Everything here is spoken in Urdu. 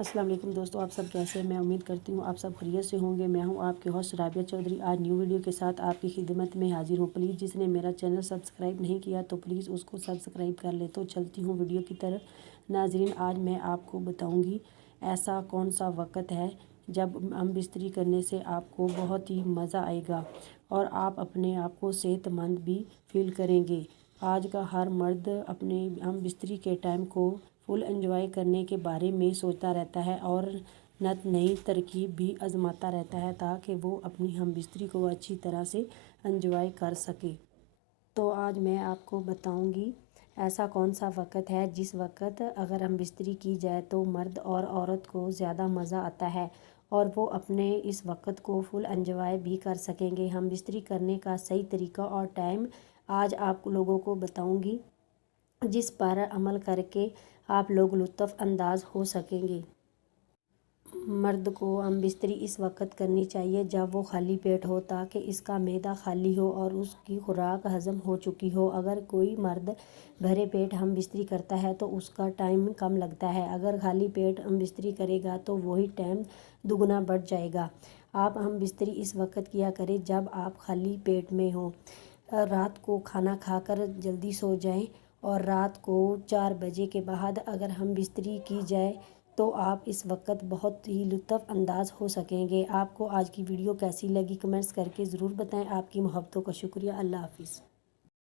السلام علیکم دوستو، آپ سب کیسے ہیں؟ میں امید کرتی ہوں آپ سب خیریت سے ہوں گے۔ میں ہوں آپ کے ہوسٹ رابعہ چودھری۔ آج نیو ویڈیو کے ساتھ آپ کی خدمت میں حاضر ہوں۔ پلیز جس نے میرا چینل سبسکرائب نہیں کیا تو پلیز اس کو سبسکرائب کر لے۔ تو چلتی ہوں ویڈیو کی طرف۔ ناظرین، آج میں آپ کو بتاؤں گی ایسا کون سا وقت ہے جب ہم بستری کرنے سے آپ کو بہت ہی مزہ آئے گا اور آپ اپنے آپ کو صحت مند بھی فیل کریں گے۔ آج کا ہر مرد اپنے ہم بستری کے ٹائم کو فل انجوائے کرنے کے بارے میں سوچتا رہتا ہے اور نئی ترکیب بھی آزماتا رہتا ہے تاکہ وہ اپنی ہم بستری کو اچھی طرح سے انجوائے کر سکے۔ تو آج میں آپ کو بتاؤں گی ایسا کون سا وقت ہے جس وقت اگر ہم بستری کی جائے تو مرد اور عورت کو زیادہ مزہ آتا ہے اور وہ اپنے اس وقت کو فل انجوائے بھی کر سکیں گے۔ ہم بستری کرنے کا صحیح طریقہ اور ٹائم آج آپ لوگوں کو بتاؤں گی، جس پر عمل کر کے آپ لوگ لطف انداز ہو سکیں گے۔ مرد کو ہم بستری اس وقت کرنی چاہیے جب وہ خالی پیٹ ہو تاکہ اس کا معدہ خالی ہو اور اس کی خوراک ہضم ہو چکی ہو۔ اگر کوئی مرد بھرے پیٹ ہم بستری کرتا ہے تو اس کا ٹائم کم لگتا ہے، اگر خالی پیٹ ہم بستری کرے گا تو وہی ٹائم دگنا بڑھ جائے گا۔ آپ ہم بستری اس وقت کیا کریں جب آپ خالی پیٹ میں ہوں۔ رات کو کھانا کھا کر جلدی سو جائیں اور رات کو 4 بجے کے بعد اگر ہم بستری کی جائے تو آپ اس وقت بہت ہی لطف انداز ہو سکیں گے۔ آپ کو آج کی ویڈیو کیسی لگی کمنٹس کر کے ضرور بتائیں۔ آپ کی محبتوں کا شکریہ۔ اللہ حافظ۔